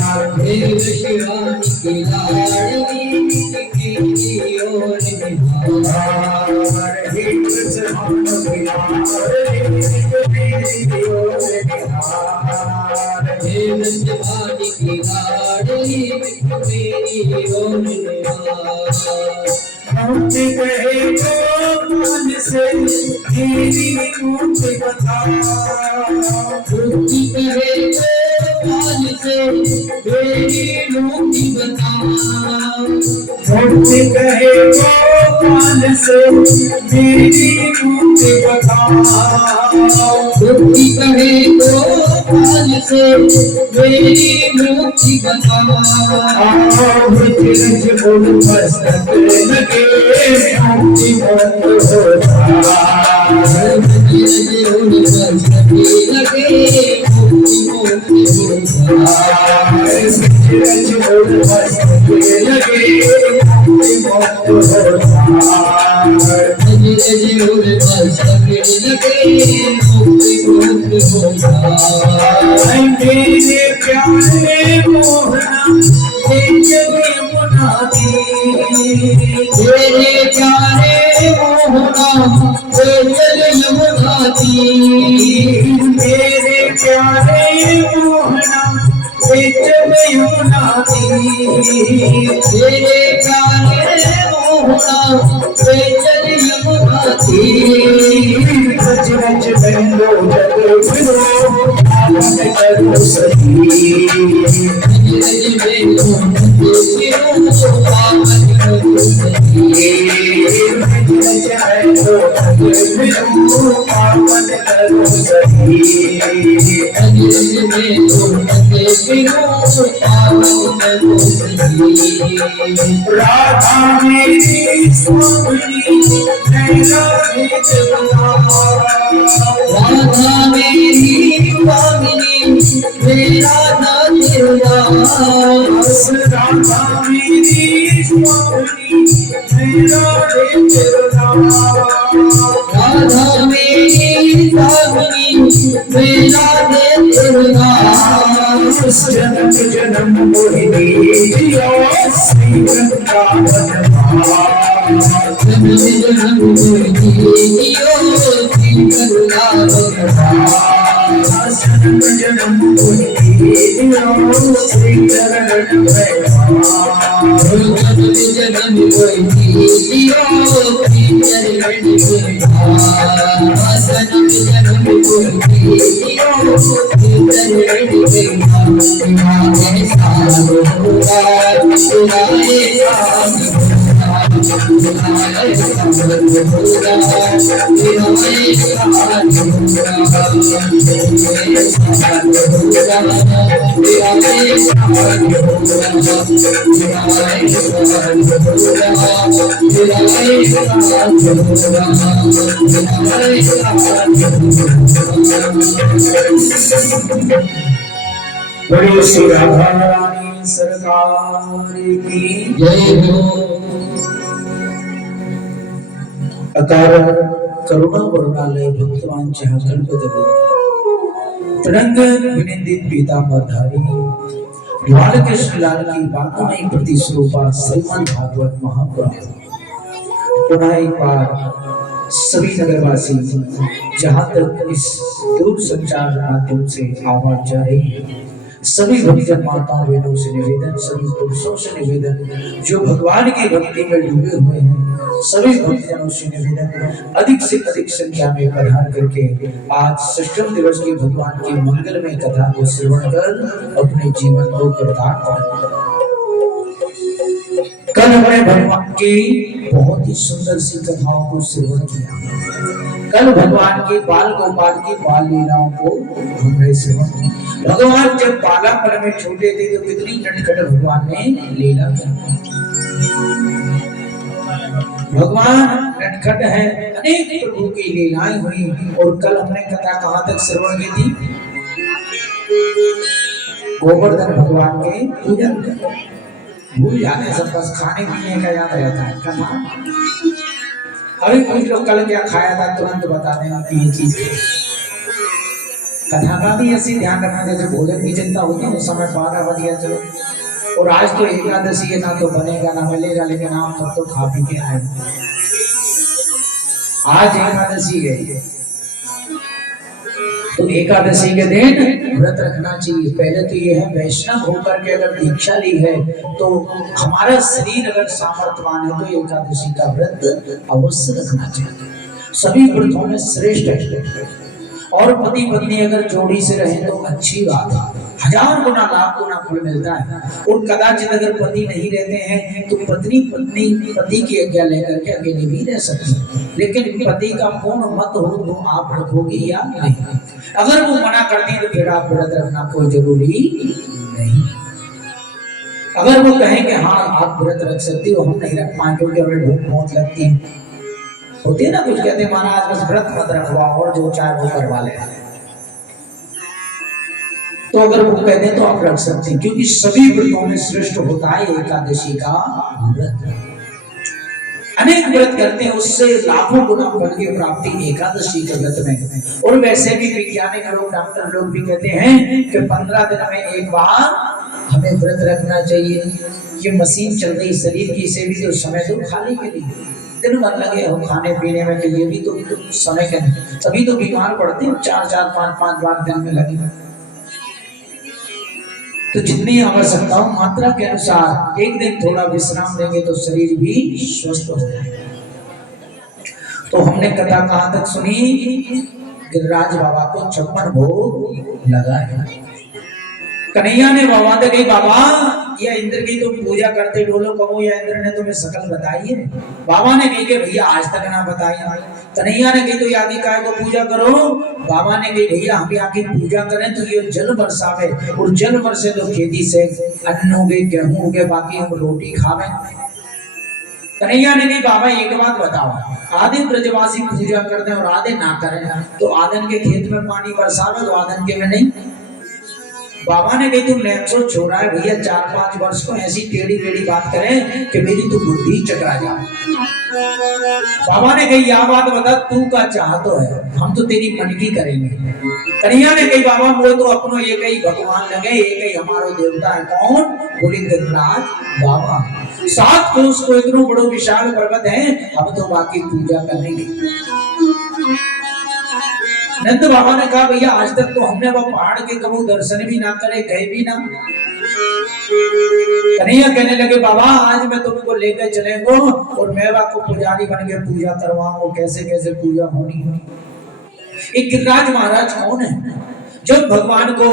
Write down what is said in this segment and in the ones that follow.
देव शिवानी की लाडली की ओर निहार हे कृष्ण की लाडली की ओर निहार देव शिवानी की लाडली मेरी ओर निहार मुझे कहे तो मन से तेरी मुझे बता मुझे कहे तो मन से तेरी मुझे बता मुझे कहे तो मन से तेरी मुझे बता मुझे कहे तो मन से तेरी मुझे बता मुझे बोल बस लगे मुझे बोल मेरे प्यारे मोहना तेरे प्यारे मोहना चल यमुना तीर मेरे प्यारे मोहना चल यमुना तीर मेरे प्यारे मोहना चल यमुना तीर सच रच बंदो जग फिरो आनंद करो सही रच बंदो राधा मेरी स्वामिनी राधा मेरी स्वामिनी मेरा नाम राधा मेरी स्वामिनी मेरा राधा मेरी स्वामिनी मेरा जन्म जन्म मोहिनी जियो श्री वृंदावन जन्म जन्म मोहिनी जियो श्री वृंदावन जन्म जन्म मोहिनी जियो श्री चरण जन्म जन्म मोहिनी जियो श्री चरण जन्म जन्म मोहिनी जियो श्री बड़ी श्री राधा रानी सरकार की जय हो। अकारण करुणा वरुणालय भक्तवान जहाँ कल्पतरु तरंग विनिंदित पीतांबरधारी बालकृष्ण लाल की बालमयी प्रतिस्वरूपा श्रीमद् भागवत महापुराण पुनः एक बार सभी नगरवासी जहाँ तक इस दूर संचार माध्यम से आवाज जा रही है सभी भक्तजन माताओं बहनों से निवेदन सभी पुरुषों से निवेदन जो भगवान की भक्ति में डूबे हुए हैं सभी भक्तजनों से निवेदन अधिक से अधिक संख्या में पधार करके आज षष्ठम दिवस की भगवान की मंगलमय कथा को श्रवण कर अपने जीवन को कृतार्थ करें। कल हमने भगवान की बहुत ही सुंदर सी कथाओं को श्रवण किया। कल भगवान के बाल गोपाल की बाल लीलाओं को हमने श्रवण किया। भगवान जब बालापन में छोटे थे तो कितनी नटखट भगवान ने लीला की। भगवान नटखट है, अनेक प्रभु की लीलाएं हुई और कल हमने कथा कहां तक श्रवण की थी? गोवर्धन भगवान के पूजन भूल जाते सब बस खाने पीने का याद रहता है कथा। अभी कुछ लोग कल क्या खाया था तुरंत बता देना कि ये चीज कथा का भी ऐसे ध्यान रखना, जैसे भोजन की चिंता होती है उस समय 12 बज गया चलो, और आज तो एकादशी है, ना तो बनेगा ना मिलेगा, लेकिन आप सब तो खा पी के आए। आज एकादशी है, तो एकादशी के दिन व्रत रखना चाहिए। पहले तो ये है, वैष्णव होकर के अगर दीक्षा ली है तो हमारा शरीर अगर सामर्थ्यवान है तो एकादशी का व्रत अवश्य रखना चाहिए। सभी व्रतों में श्रेष्ठ है, और पति पत्नी अगर जोड़ी से रहे तो अच्छी बात है, 1000 गुना लाख गुना फल मिलता है। और कदाचित अगर पति नहीं रहते हैं तो पत्नी पति की आज्ञा लेकर के अकेले भी रह सकती है, लेकिन पति का पूर्ण मत हो तो आप रखोगी या नहीं। अगर वो मना करती है तो फिर आप व्रत रखना कोई जरूरी नहीं। अगर वो कहें कि हाँ आप व्रत रख सकती हो, हम नहीं रख पाए क्योंकि हमें भूख बहुत लगती है, होती है ना, कुछ कहते हैं महाराज बस व्रत मत रखवा और जो चाहे वो करवा ले, तो अगर वो कहते हैं तो आप रख सकते हैं, क्योंकि सभी व्रतों में श्रेष्ठ होता है एकादशी का व्रत। अनेक व्रत करते हैं उससे लाखों गुना फल की प्राप्ति एकादशी के व्रत में। और वैसे भी वैज्ञानिक लोग, डॉक्टर लोग भी कहते हैं कि 15 दिन में एक बार हमें व्रत रखना चाहिए। ये मशीन चल रही शरीर की, इसे भी तो समय दो खाने के लिए, दिन भर लगे हो खाने पीने में, तो ये भी तो समय के, सभी तो बीमार पड़ते हैं 4-4, 5-5 बार दिन में लगे। तो जितनी आवश्यकता हो मात्रा के अनुसार एक दिन थोड़ा विश्राम देंगे तो शरीर भी स्वस्थ हो जाएगा। तो हमने कथा कहां तक सुनी, गिरिराज बाबा को 56 भोग लगाए। कन्हैया ने बाबा से कही, बाबा या इंद्र की तुम पूजा करते डोलो कहो, या इंद्र ने तुम्हें शकल बताई है? बाबा ने कही कि भैया आज तक ना बताई। कन्हैया ने कही तो आगे काय को पूजा करो? बाबा ने कही भैया हम आगे पूजा करें तो ये जल बरसावे, और जल बरसे तो खेती से अन्न होगे, गेहूं होगे, बाकी हम रोटी खावे। कन्हैया ने कही बाबा एक बात बताओ, आधे ब्रजवासी पूजा करते हैं और आधे ना करें, तो आधन के खेत में पानी बरसावे तो आधन के में नहीं। बाबा ने कही तुम नेक्सो छोड़ा है भैया, 4-5 वर्ष को ऐसी टेढ़ी मेढ़ी बात करें कि मेरी तो बुद्धि चकरा जाए। बाबा ने कही यह बात बता, तू का चाह तो है, हम तो तेरी मन की करेंगे। कन्हैया ने कही बाबा वो तो अपनो एक ही भगवान लगे, एक ही हमारो देवता है। कौन? बोले गिरिराज बाबा। 7 कोस को इतना बड़ो विशाल पर्वत है, अब तो बाकी पूजा करेंगे। नंद बाबा ने कहा भैया आज तक तो हमने वो पहाड़ के कभी दर्शन भी ना करे, गए भी ना। कन्हैया कहने लगे बाबा आज मैं तुमको लेकर चलेंगे और मैं आपको पुजारी बन के पूजा करवाऊंगा, कैसे कैसे पूजा होनी है। एक गिरिराज महाराज कौन है? जब भगवान को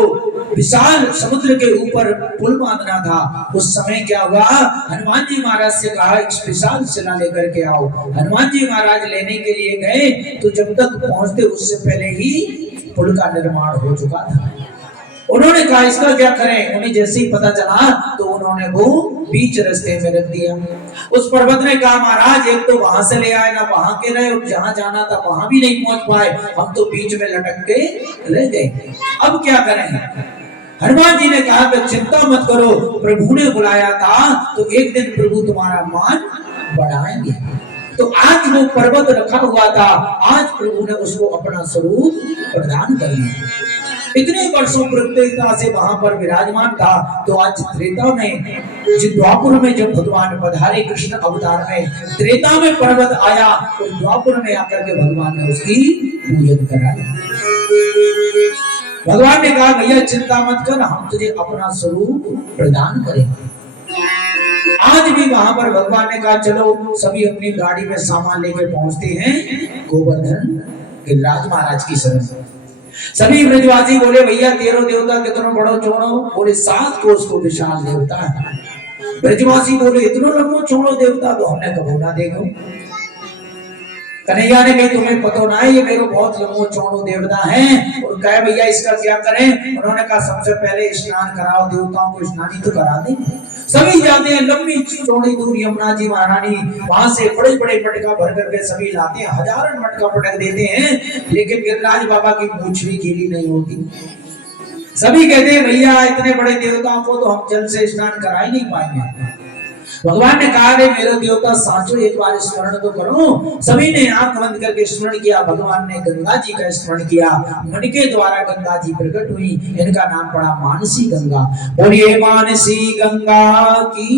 विशाल समुद्र के ऊपर पुल बांधना था उस समय क्या हुआ, हनुमान जी महाराज से कहा एक विशाल शिला लेकर के आओ। हनुमान जी महाराज लेने के लिए गए तो जब तक पहुंचते उससे पहले ही पुल का निर्माण हो चुका था। उन्होंने कहा इसका क्या करें, उन्हें जैसे ही पता चला तो उन्होंने वो बीच रास्ते में रख दिया। उस पर्वत ने कहा महाराज एक तो वहां से ले आए ना वहां के रहे, और जहां जाना था वहां भी नहीं पहुंच पाए, हम तो बीच में लटक के रह गए, अब क्या करें? हनुमान जी ने कहा कि चिंता मत करो, प्रभु ने बुलाया था तो एक दिन प्रभु तुम्हारा मान बढ़ाएंगे। तो आज वो पर्वत रखा हुआ था, आज प्रभु ने उसको अपना स्वरूप प्रदान कर दिया। इतने वर्षों प्रत्येकता से वहां पर विराजमान था, तो आज त्रेता में, द्वापर में जब भगवान पधारे कृष्ण अवतार में, त्रेता में पर्वत आया और द्वापर में आकर के भगवान ने उसकी पूजन कराया। भगवान ने कहा भैया चिंता मत कर, हम तुझे अपना स्वरूप प्रदान करेंगे। आज भी वहां पर भगवान ने कहा चलो, सभी अपनी गाड़ी में सामान लेकर पहुंचते हैं गोवर्धन गिरिराज महाराज की शरण। सभी ब्रजवासी बोले भैया तेरो देवता कितनो बड़ो चौड़ो? बोले 7 कोस को विशाल देवता है। ब्रजवासी बोले इतनो लंबो चौड़ो देवता तो हमने कभी ना देखो। कन्हैया ने कहा तुम्हें पता ना है ये मेरे बहुत लंबो चौड़ो देवता है, और कहे भैया इसका क्या करें? उन्होंने कहा सबसे पहले स्नान कराओ, देवताओं को स्नान तो करा दें। सभी जाते हैं, लंबी चौड़ी दूर यमुना जी महारानी, वहां से बड़े बड़े मटका भर करके सभी लाते हैं, हजारों मटका पटक देते हैं, लेकिन गिरिराज बाबा की पूंछ भी गीली नहीं होती। सभी कहते हैं भैया इतने बड़े देवताओं को तो हम जल से स्नान करा ही नहीं पाएंगे। भगवान ने कहा रे मेरे देवता सांचो एक बार स्मरण तो करो। सभी ने आंख बंद करके स्मरण किया। भगवान ने गंगा जी का स्मरण किया। मन के द्वारा गंगा जी प्रकट हुई। इनका नाम पड़ा मानसी गंगा। बोलिए मानसी गंगा की।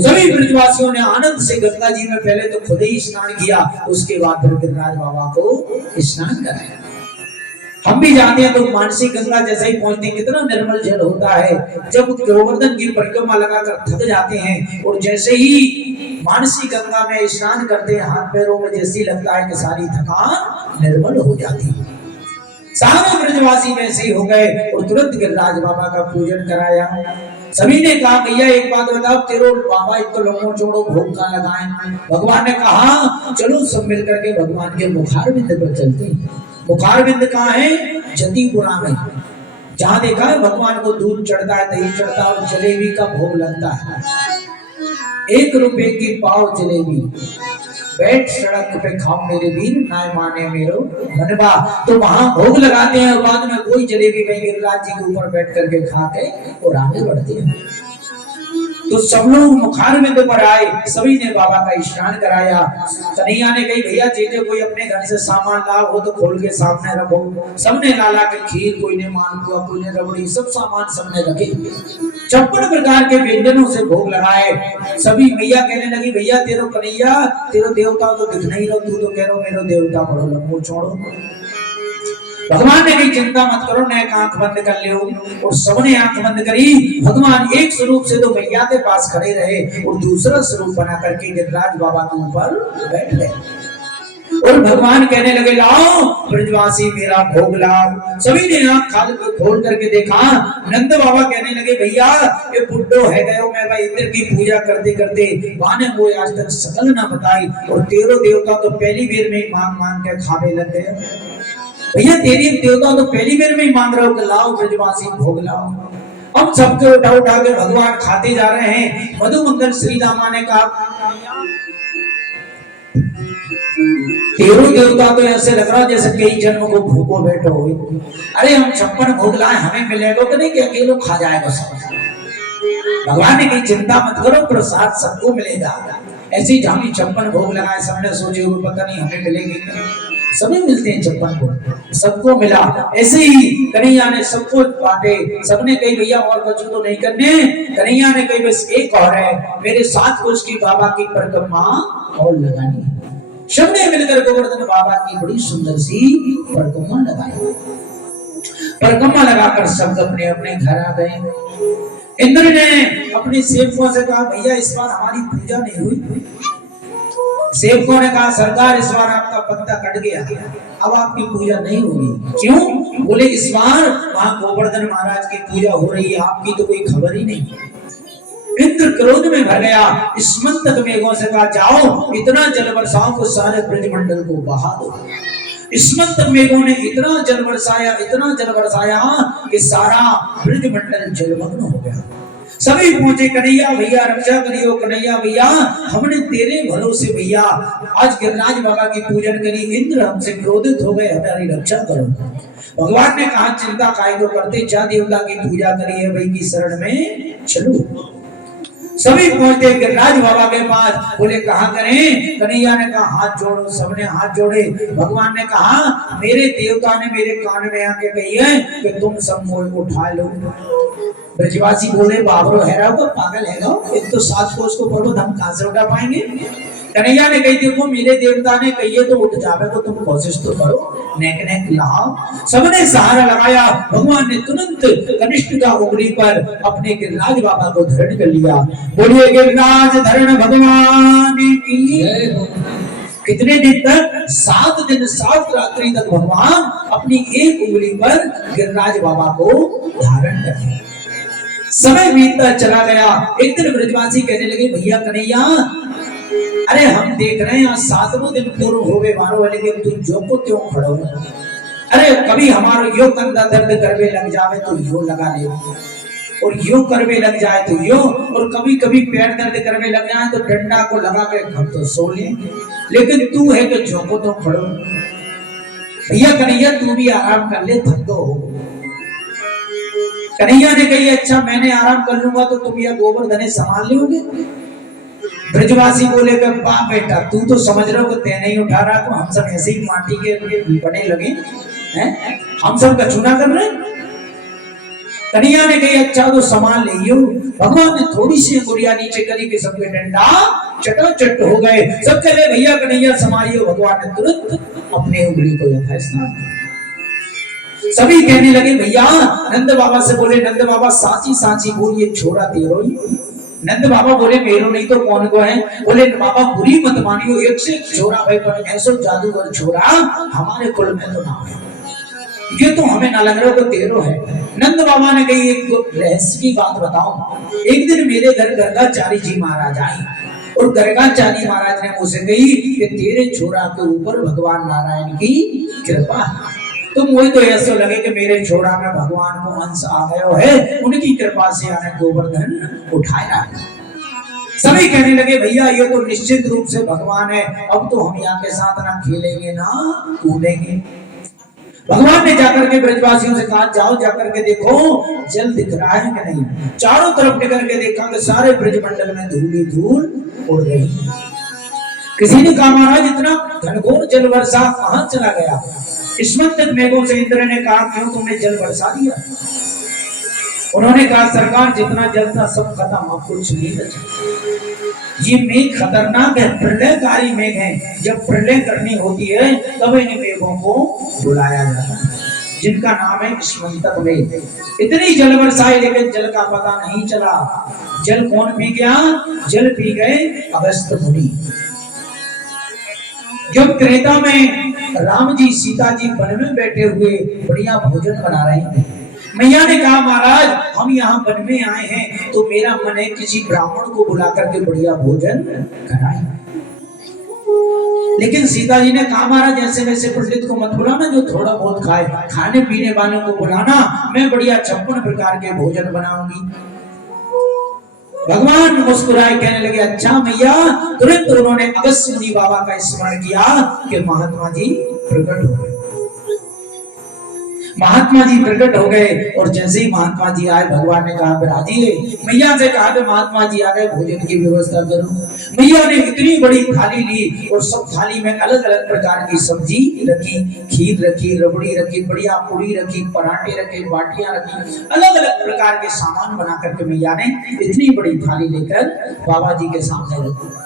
सभी ब्रजवासियों ने आनंद से गंगा जी में पहले तो खुद ही स्नान किया, उसके बाद फिर गिरिराज बाबा को स्नान कराया। हम भी जानते हैं तो मानसी गंगा जैसे ही पहुंचते हैं कितना निर्मल जल होता है। जब गोवर्धन की परिक्रमा लगाकर थक जाते हैं और जैसे ही मानसी गंगा में स्नान करते हैं, हाथ पैरों में जैसे लगता है कि सारी थकान निर्मल हो जाती है। सारे ब्रजवासी वैसे ही हो गए और तुरंत गिरिराज बाबा का पूजन कराया। सभी ने कहा भैया एक बात बताओ, तेरो बाबा एक तो लम्बो चौड़ो भोग का लगाए। भगवान ने कहा चलो सब मिलकर के भगवान के मुखार बिंद पर चलते हैं। मुखार बिंद कहाँ है? जतीपुरा में। जहां देखा है भगवान को दूध चढ़ता है, दही चढ़ता है और जलेबी का भोग लगता है। 1 रुपए की पाव जलेबी, बैठ सड़क पे खाओ मेरे वीर, ना माने मेरो मनवा। तो वहां भोग लगाते हैं और बाद में कोई जलेबी वही गिरिराज जी के ऊपर बैठ करके खा के और आगे बढ़ते हैं। तो सब लोग मुखार बिंद पर आए, सभी ने बाबा का स्नान कराया। कन्हैया ने कही भैया जे कोई अपने घर से सामान लाओ हो तो खोल के सामने रखो। सबने लाला के खीर, कोई ने मालपुआ, कोई ने रबड़ी, सब सामान सबने रखे। 56 प्रकार के व्यंजनों से भोग लगाए। सभी मैया कहने लगी भैया तेरो कन्हैया तेरो देवता तो दिख नहीं रहा, तू तो कह रहा मेरो देवता बड़ो लंबो छोड़ो। भगवान ने कही चिंता मत करो, ने आंख बंद कर लियो और सबने आंख बंद करी। भगवान एक स्वरूप से तो मैया के पास खड़े रहे और दूसरा स्वरूप बना करके गिरिराज बाबा के ऊपर बैठ गए और भगवान कहने लगे लाओ ब्रजवासी मेरा भोग लाओ। सभी ने आंख खोल करके देखा। नंद बाबा कहने लगे भैया ये बुड्ढो है गयो, मैं भाई इंद्र की पूजा करते करते वाने वो आज तक सकल ना बताई और तेरो देवता तो पहली बेर में मांग मांग के खाने लग गए। भैया तेरी देवता तो पहली बार में ही मांग रहे हो कि लाओ ब्रजवासी भोग लाओ। हम सबके उठा उठा के भगवान खाते जा रहे हैं। मधुमंगल श्री रामा ने कहा तेरो देवता तो ऐसे लग रहा जैसे कई जन्मों को भूखो बैठो हुए। अरे हम 56 भोग लाए, हमें मिलेगा कि नहीं कि अकेले खा जाएगा सब। भगवान ने कही चिंता मत करो, प्रसाद सबको मिलेगा। ऐसे ही जहां 56 भोग लगाए, सबने सोचे हुए पता नहीं हमें मिलेंगे। सभी मिलते हैं 56 भोग, सबको मिला। ऐसे ही कन्हैया ने सबको बांटे। सबने कही भैया और कुछ तो नहीं करने। कन्हैया ने कही बस एक और है, मेरे साथ को उसकी बाबा की परिक्रमा और लगानी है। सबने मिलकर गोवर्धन बाबा की बड़ी सुंदर सी परिक्रमा लगाई। परिक्रमा लगाकर सब अपने अपने घर आ गए। इंद्र ने अपने सेवकों से कहा भैया इस बार हमारी पूजा नहीं हुई। सेवकों ने कहा सरकार इस बार आपका पत्ता कट गया, अब आपकी पूजा नहीं होगी। क्यों? बोले इस बार वहां गोवर्धन महाराज की पूजा हो रही है, आपकी तो कोई खबर ही नहीं। इंद्र क्रोध में भर गया। स्मंतक मेघों से कहा जाओ इतना जल बरसाओ को सारे ब्रजमंडल को बहा दो। स्मंतक मेघों ने इतना जल बरसाया कि सारा ब्रजमंडल जलमग्न हो गया। सभी पहुंचे कन्हैया भैया रक्षा करियो, कन्हैया भैया हमने तेरे भरोसे भैया आज गिरिराज बाबा की पूजन करी, इंद्र हमसे क्रोधित हो गए, हमारी रक्षा करो। भगवान ने कहा चिंता काय को करते, जा देवता की पूजा करी है भाई की शरण में चलो। सभी पहुंचते गिरिराज बाबा के पास। बोले कहा करें? कन्हैया ने कहा हाथ जोड़ो। सबने हाथ जोड़े। भगवान ने कहा मेरे देवता ने मेरे कान में आके कही है कि तुम सब मोह उठा लो। ब्रजवासी बोले बाबरो है रहा पागल है गो, एक तो 7 कोस को पढ़ो हम कहां से उठा पाएंगे। कन्हैया ने कही देखो मेरे देवता ने कही है तो उठ जावे को, तुम कोशिश तो करो। नेक नेक लाओ। सबने सहारा लगाया। भगवान ने तुरंत कनिष्ठ का उंगली पर अपने गिरिराज बाबा को धारण कर लिया। बोलिए गिरिराज धरण भगवान की। कितने दिन तक? 7 दिन 7 रात्रि तक भगवान अपनी एक उंगली पर गिरिराज बाबा को धारण कर लिया। समय बीतता चला गया। एक दिन ब्रजवासी कहने लगे भैया कन्हैया अरे हम देख रहे हैं 7वें दिन पूर्ण हो गए मारो वाले के, तू जो को त्यों खड़ो। अरे कभी हमारो यो कंधा दर्द करवे लग जावे तो यो लगा ले, और यो करवे लग जाए तो यो, और कभी कभी पैर दर्द करवे लग जाए तो डंडा को लगा के हम तो सो ले, लेकिन तू है तो जो को तो खड़ो। भैया कन्हैया तू भी आराम कर ले, थक हो। कन्हैया ने कही अच्छा मैंने आराम कर लूंगा तो तुम यह गोवर्धन संभाल लोगे। ब्रजवासी बोले कि वाह बेटा, तू तो समझ रहा हो कि ते नहीं उठा रहा, तो हम सब ऐसे ही माटी के बने लगे हैं, हम सब का चुना कर रहे हैं। कन्हैया ने कही अच्छा तो सामान ले लियो। भगवान ने थोड़ी सी गुड़िया नीचे करी कि सबके डंडा चटाचट हो गए। सब कह रहे भैया कन्हैया संभालियो। भगवान ने तुरंत अपने उंगली को यथास्थान दिया। सभी कहने लगे भैया, नंद बाबा से बोले नंद बाबा साची साची बोलिए छोरा तेरो ही। नंद बाबा बोले मेरो नहीं तो कौन को है। बोले बाबा बुरी मत मानियो, एक से छोरा भाई पर ऐसो जादूगर छोरा हमारे कुल में तो ना है, ये तो हमें ना लग रहा कि तेरो है। नंद बाबा ने कही एक रहस्य की बात बताऊं। एक दिन मेरे घर गर्गाचारी जी महाराज आए और गर्गाचारी महाराज ने मुझसे कही कि तेरे छोरा के ऊपर भगवान नारायण की कृपा है। तो मुझे तो ऐसा लगे कि मेरे छोरा में भगवान को अंश आ गया है, उनकी कृपा से आने गोवर्धन उठाया। सभी कहने लगे भैया ये तो निश्चित रूप से भगवान है, अब तो हम यहाँ के साथ ना खेलेंगे ना कूदेंगे। भगवान ने जाकर के ब्रजवासियों से कहा जाओ जाकर के देखो जल दिख रहा है कि नहीं। चारों तरफ निकल के देखा कि सारे ब्रजमंडल में धूल ही धूल उड़ रही। किसी ने कहा महाराज इतना घनघोर जल वर्षा कहां चला गया। स्मंतक मेघों से इंद्र ने कहा क्यों तुमने जल बरसा दिया। उन्होंने कहा सरकार जितना जल था सब खत्म, अब कुछ नहीं बचा। ये मेघ खतरनाक है, प्रलयकारी मेघ है। जब प्रलय करनी होती है तब इन मेघों को बुलाया जाता है, जिनका नाम है स्मंतक मेघ। इतनी जल बरसाई लेकिन जल का पता नहीं चला। जल कौन पी गया? जल पी गए अगस्त्य मुनि। जब त्रेता में राम जी सीता जी वन में बैठे हुए बढ़िया भोजन बना रहे थे, मैया ने कहा महाराज हम यहाँ वन में आए हैं तो मेरा मन है किसी ब्राह्मण को बुला करके बढ़िया भोजन कराएं। लेकिन सीता जी ने कहा महाराज ऐसे वैसे पंडित को मत बुलाना जो थोड़ा बहुत खाए, खाने पीने वालों को बुलाना, मैं बढ़िया 56 प्रकार के भोजन बनाऊंगी। भगवान मुस्कुराए कहने लगे अच्छा मैया। तुरंत उन्होंने अगस्त्य मुनि बाबा का स्मरण किया कि महात्मा जी प्रकट हो गए। महात्मा जी प्रकट हो गए और जैसे ही महात्मा जी आए भगवान ने कहा विराजिए। मैया से कहा कि महात्मा जी आ गए भोजन की व्यवस्था करो। मैया ने इतनी बड़ी थाली ली और सब थाली में अलग अलग प्रकार की सब्जी रखी, खीर रखी, रबड़ी रखी, बढ़िया पूरी रखी, पराठे रखे, बाटियां रखी, अलग अलग प्रकार के सामान बना करके मैया ने इतनी बड़ी थाली लेकर बाबा जी के सामने रखी।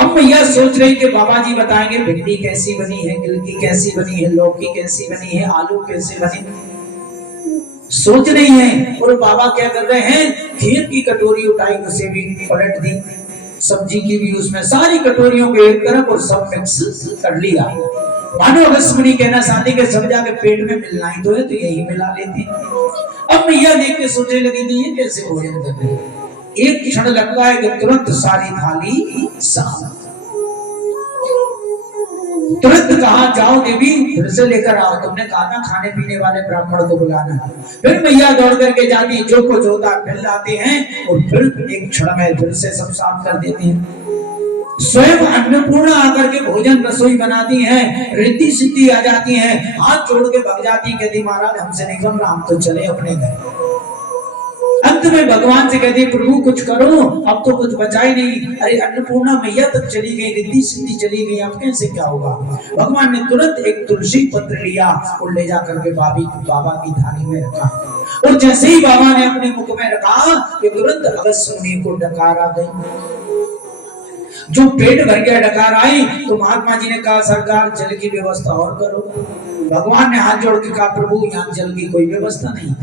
अब मैया सोच रही कि बाबा जी बताएंगे भिंडी कैसी बनी है, गिलकी कैसी बनी है, लौकी कैसी बनी है, आलू कैसे बनी, सोच रही है। और बाबा क्या कर रहे हैं, खीर की कटोरी उठाई उसे भी पलट दी, सब्जी की भी उसमें, सारी कटोरियों को एक तरफ और सब मिक्स कर लिया। मानो अगस्त्य मुनि कहना चाहते कि सब जाके पेट में मिलना ही तो है तो यही मिला लेते। अब मैया देख के सोचने लगी थी ये कैसे भोजन कर रहे हैं। एक क्षण लगता है कि तुरंत सारी थाली साफ। तुरंत कहा जाओ देवी फिर से लेकर आओ, तुमने कहा था खाने पीने वाले ब्राह्मण को बुलाना। फिर मैया दौड़ करके जाती, जो कुछ होता फिर लाते हैं और फिर एक क्षण में फिर से सब साफ कर देते हैं। स्वयं अन्नपूर्णा आकर के भोजन रसोई बनाती हैं, रिद्धि सिद्धि आ जाती हैं, हाथ जोड़ के भग जाती, कहती महाराज हमसे नहीं कम, हम तो चले अपने घर। अंत में भगवान से कहती प्रभु कुछ करो, अब तो कुछ बचा ही नहीं। अरे अन्नपूर्णा मैया तक चली गई, रिद्धि सिद्धि चली गई, अब कैसे क्या होगा। भगवान ने तुरंत एक तुलसी पत्र लिया और ले जाकर के बाबा की थाली में रखा। और जैसे ही बाबा ने अपने मुख में रखा कि तुरंत अगस्त्य मुनि को डकार आ गई। जो पेट भर गया डकार आई तो महात्मा जी ने कहा सरकार जल की व्यवस्था और करो। भगवान ने हाथ जोड़ के कहा प्रभु यहाँ जल की कोई व्यवस्था नहीं।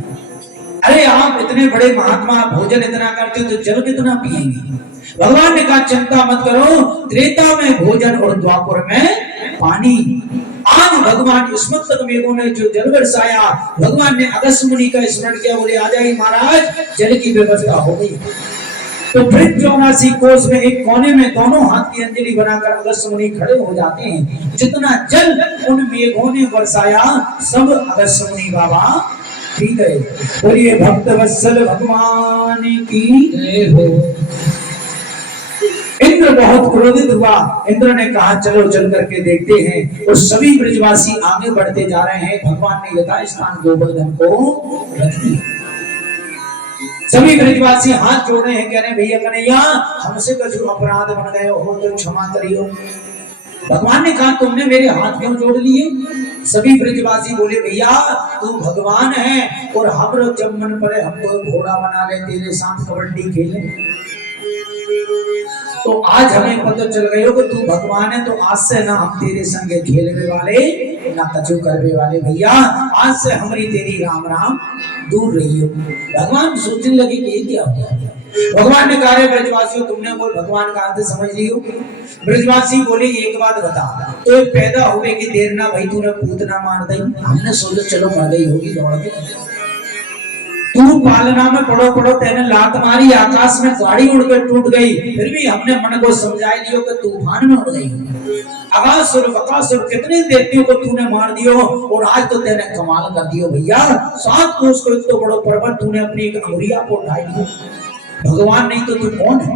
अरे आप इतने बड़े महात्मा, भोजन इतना करते हो तो जल कितना पिएंगे। भगवान ने कहा चिंता मत करो, त्रेता में भोजन और द्वापर में पानी। आज भगवान स्मंतक मेघों ने जो जल बरसाया, भगवान ने अगस्त्य मुनि का स्मरण किया, बोले आ जाइए महाराज जल की व्यवस्था हो गई। तो फिर 84 कोस में एक कोने में दोनों हाथ की अंजलि बनाकर अगस्त्य मुनि खड़े हो जाते हैं। जितना जल उन मेघों ने बरसाया सब अगस्त्य मुनि बाबा पी गए। बोलिए भक्त वत्सल भगवान की जय हो। इंद्र बहुत क्रोधित हुआ। इंद्र ने कहा चलो चल करके देखते हैं। और सभी ब्रजवासी आगे बढ़ते जा रहे हैं। भगवान ने यथा स्थान गोवर्धन को रख दिया। सभी ब्रजवासी हाथ जोड़े हैं, कह रहे हैं भैया कन्हैया हमसे कुछ अपराध बन गए हो तो क्षमा करियो। भगवान ने कहा तुमने मेरे हाथ क्यों जोड़ लिए? सभी ब्रजवासी बोले भैया तू भगवान है और हम जब मन पड़े हमको घोड़ा बना ले तेरे साथ कबड्डी खेले। तो आज हमें पता चल गया कि तू भगवान है, तो आज से ना हम तेरे संगे खेलने वाले ना कछु करने वाले भैया, आज से हमारी तेरी राम राम दूर रही हो। भगवान सोचने लगे कि ये क्या हो गया। भगवान ने कहा ब्रजवासियों तुमने कोई भगवान का अर्थ समझ लियो। ब्रजवासी बोले एक बात बता, तो पैदा हुए की देर ना भाई तूने पूतना मार दी। हमने सोचा चलो मर गई होगी दौड़ के। तू पालना में पड़ो पड़ो तेने लात मारी आकाश में गाड़ी उड़कर टूट गई, फिर भी हमने मन को समझाई दियो कि तूफान में उड़ गई। अगासुर बकासुर कितने देवताओं को तूने मार दियो और आज तो तेने कमाल कर दियो भैया। 7 कोस को इतना बड़ो पर्वत तूने अपनी एक अंगुरिया को उठाई दियो। भगवान नहीं तो तू कौन है?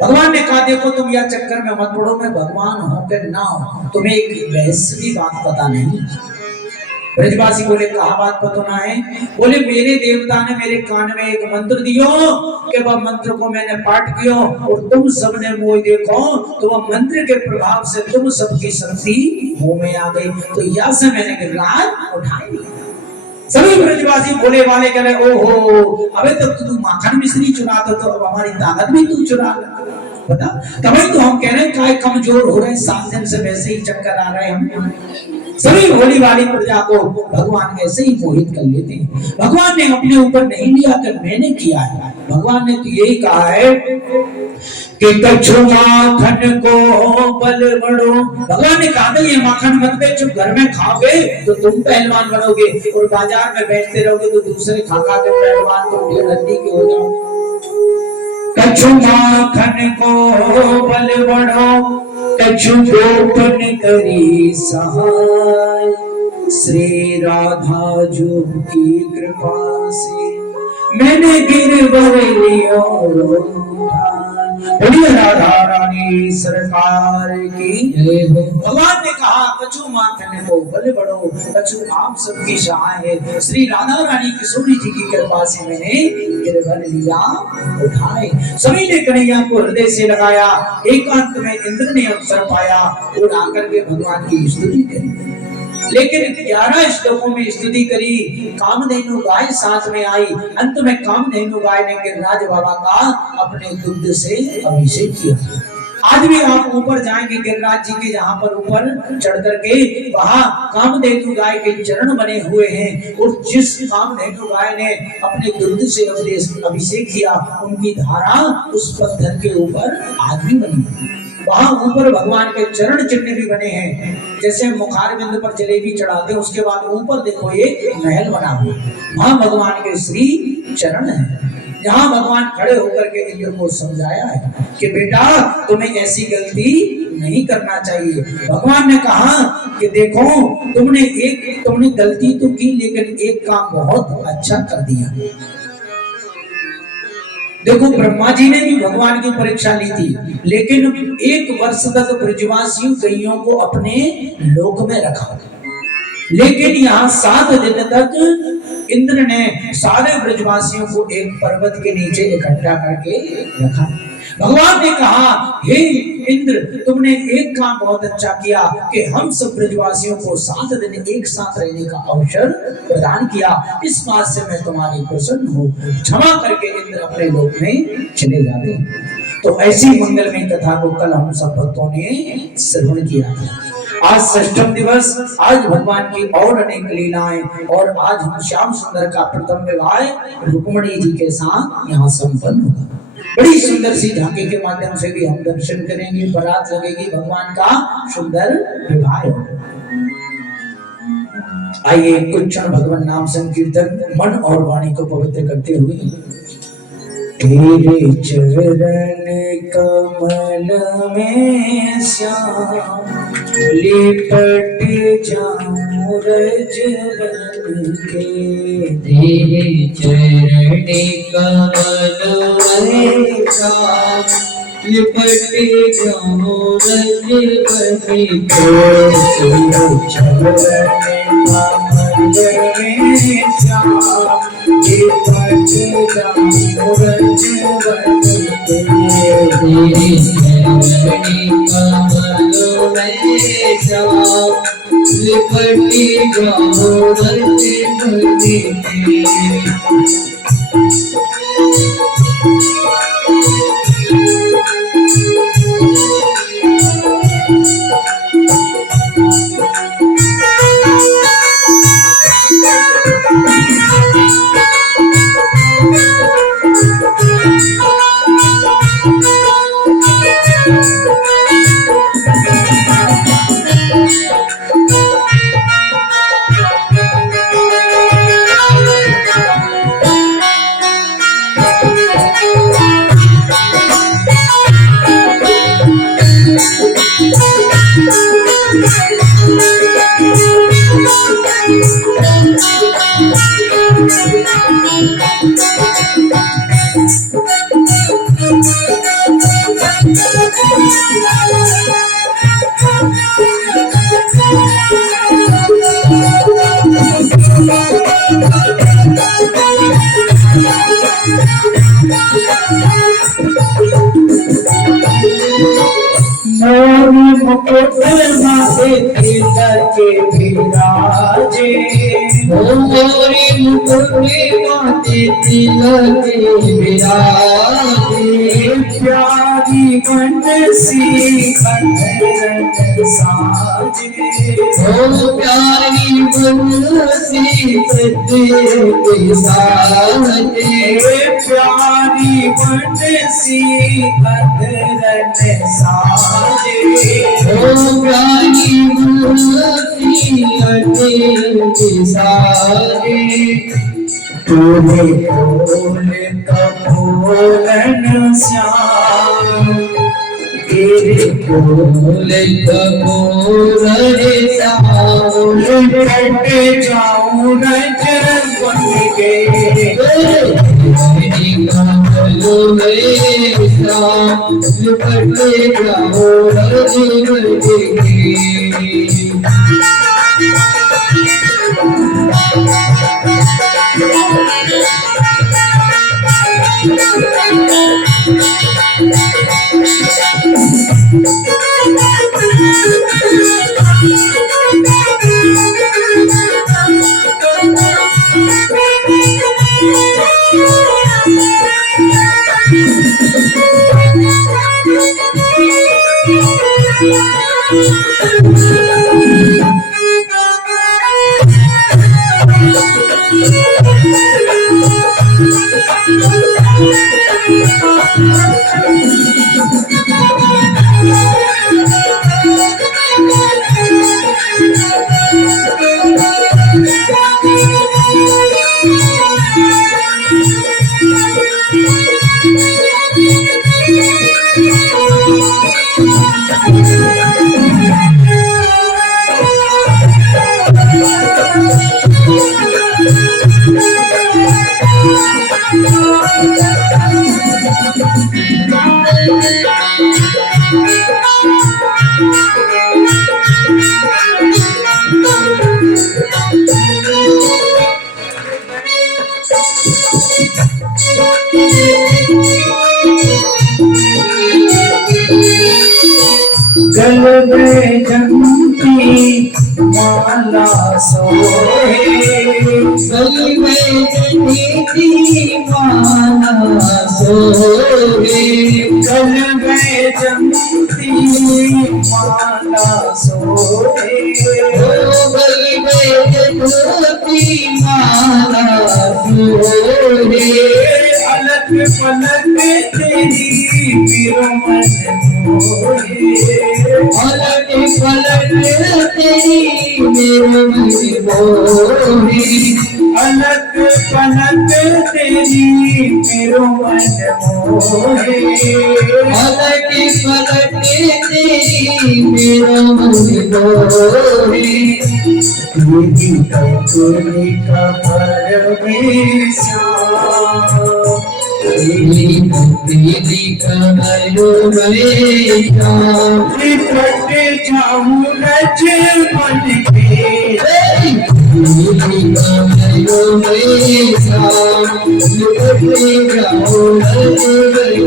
भगवान ने कहा देखो तुम यह चक्कर में मत पड़ो, मैं भगवान हूं कि ना हो तुम्हें एक रहस्य की बात पता नहीं। ब्रजवासी बोले कहा बात पता है? बोले मेरे देवता ने मेरे कान में एक मंत्र दियो कि वह मंत्र को मैंने पाठ किया और तुम सबने मुंह देखो तो वह मंत्र के प्रभाव से तुम सबकी शक्ति मुंह में आ गई, तो यह से मैंने गिरराज उठाई। सभी ब्रजवासी भोले वाले कह रहे ओहो अबे तब तो तू माखन मिश्री चुरा दो, तो अब हमारी ताकत भी तू चुरा बता। तभी तो हम कह रहे हैं काय कमजोर हो रहे हैं, 7 दिन से वैसे ही चक्कर आ रहे हैं हम। सभी भोली वाली प्रजा को भगवान ऐसे ही मोहित कर लेते हैं। भगवान ने अपने ऊपर नहीं लिया कि मैंने किया है, भगवान ने तो यही कहा है कि कछु माखन को बल बढ़ो। भगवान ने कहा था ये माखन मत बेचो, घर में खाओगे तो तुम पहलवान बनोगे और बाजार में बेचते रहोगे तो दूसरे खा खा के पहलवान तो ढेर हड्डी के हो जाओगे। कछु माखन को बल बढ़ो कछु गोपन करी सहाय, श्री राधा जो की कृपा से मैंने गिरवर लियो राधा रानी सरकार की। भगवान ने कहा कछु माखन को बल बढ़ो कछु आप सबकी सहाय है, श्री राधा रानी किशोरी जी की कृपा से मैंने गिरवर लिया उठाए। सभी ने कन्हैया को हृदय से लगाया, एकांत में इंद्र ने अवसर पाया और आकर के भगवान की स्तुति करी। लेकिन 11 श्लोकों में स्तुति करी, कामधेनु गाय साथ में आई। अंत में कामधेनु गाय ने गिरिराज बाबा का अपने दुग्ध से अभिषेक किया। आज भी आप ऊपर जाएंगे गिरिराज जी के जहाँ पर ऊपर चढ़ करके वहाँ कामधेनु गाय के चरण बने हुए हैं और जिस कामधेनु गाय ने अपने दुग्ध से अभिषेक किया उनकी धारा उस पत्थर के ऊपर आज भी बनी है। वहां ऊपर भगवान के चरण चिन्ह भी बने हैं, जैसे मुखार बिंदु पर जलेबी चढ़ाते हैं उसके बाद ऊपर देखो ये महल बना हुआ, वहां भगवान के श्री चरण है। यहाँ भगवान खड़े होकर के इंद्र को समझाया है कि बेटा तुम्हें ऐसी गलती नहीं करना चाहिए। भगवान ने कहा कि देखो तुमने गलती तो की लेकिन एक काम बहुत अच्छा कर दिया। देखो ब्रह्मा जी ने भी भगवान की परीक्षा ली थी, लेकिन 1 वर्ष तक ब्रजवासियों गैयों को अपने लोक में रखा, लेकिन यहाँ 7 दिन तक इंद्र ने सारे ब्रजवासियों को एक पर्वत के नीचे इकट्ठा करके रखा। भगवान ने कहा हे इंद्र तुमने एक काम बहुत अच्छा किया कि हम सब ब्रजवासियों को 7 दिन एक साथ रहने का अवसर प्रदान किया, इस बात से मैं तुम्हारी प्रसन्न हूँ, क्षमा करके इंद्र अपने लोक में चले जाते। तो ऐसी मंगलमय कथा को कल हम सब भक्तों ने श्रवण किया। आज 6ठम दिवस, आज भगवान की और अनेक लीलाएं और आज हम श्याम सुंदर का प्रथम विवाह रुक्मणी जी के साथ यहाँ संपन्न होगा। बड़ी सुंदर सी झांकी के माध्यम से भी हम दर्शन करेंगे, बारात लगेगी, भगवान का सुंदर विवाह होगा। आइए कुछ क्षण भगवान नाम संकीर्तन मन और वाणी को पवित्र करते हुए। तेरे चरण कमल में श्याम लिपट जाऊं रजवन के, तेरे चरण कमल में श्याम लिपट जाऊं रजवन के, तेरे चरण कमल में श्याम लिपट तेरी चरणी कमलों में जाऊं लिपटी जाऊं रज बन के मोरी मुकुट माथे तिलक के विराजे मोरी मुकुट माथे तिलक विराजे प्यारी बंसी कंधरन साजे प्यारी बंसी कंधरन साजे प्यारी बंसी कंधरन साजे प्यारी बंसी कंधरन साजे तूने बोल कपोलन श्याम तेरे बोल कपूर साउल कट जाऊं रज बन के कमलों में जाऊं लिपटे जाऊं रज बन के गल में जंती माला सोहे गल में जंती माला सोहे गल में जंती माला सोहे गल में जंती माला सोहे अलग पलक तेरी बिरमन मोहे अलग पलक तेरी मेरो मन मोहे अलग पलक तेरी मेरो मन मोहे अलग पलक तेरी मेरो मन मोहे तेरी कंकुली का परमेश्वर तेरी कमलों में जाऊं लिपट जाऊं रज बन के तेरी कमलों में शाम निकलते जाओ नजर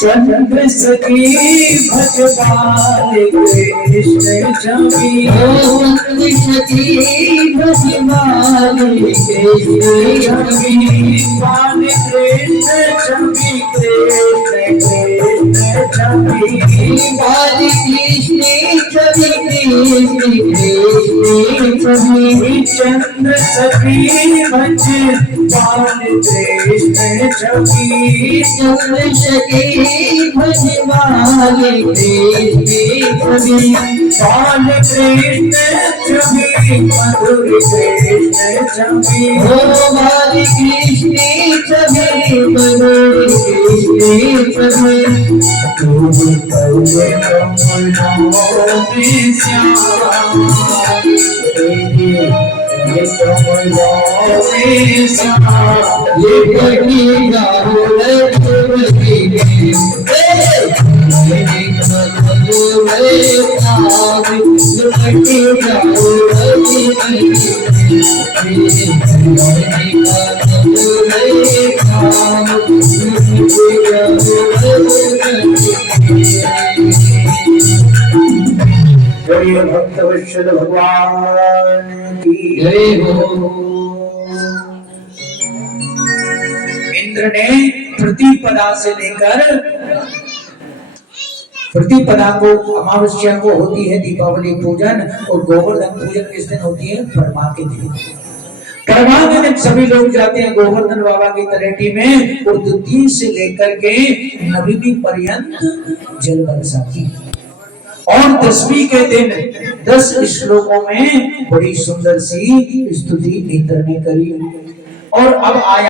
चंद्र सखी भगवान कृष्ण जमी चंद्र सखी भगवान कृष्ण जमी बाल कृष्ण जमी कृष्ण जमी बाल कृष्ण जमी जमी चंद्र सखी भगवान कृष्ण जमी चंद्र सखी भगवान कृष्ण बाल कृष्ण जमी मधुर कृष्ण जमी ओ बाल कृष्ण जमी मधुर कृष्ण जमी तुम कौवे कमलों में श्याम तेरे कमलों में श्याम ये कहीं गाँव लगी मेरे कमलों में शाम लगी गाँव लगी मेरे कमलों में शाम लगी गाँव जय भक्त वत्सल भगवान की जय हो। इंद्र ने प्रतिपदा से लेकर प्रतिपदा को अमावस्या को होती है दीपावली पूजन और गोवर्धन पूजन किस दिन होती है परमा के दिन। परमा के दिन सभी लोग जाते हैं गोवर्धन बाबा की तलेटी में और द्वितीय से लेकर के नवीं पर्यंत जल बरसा की और 10वीं के दिन 10 श्लोकों में बड़ी सुंदर सी स्तुति इंद्र ने करी और अब आया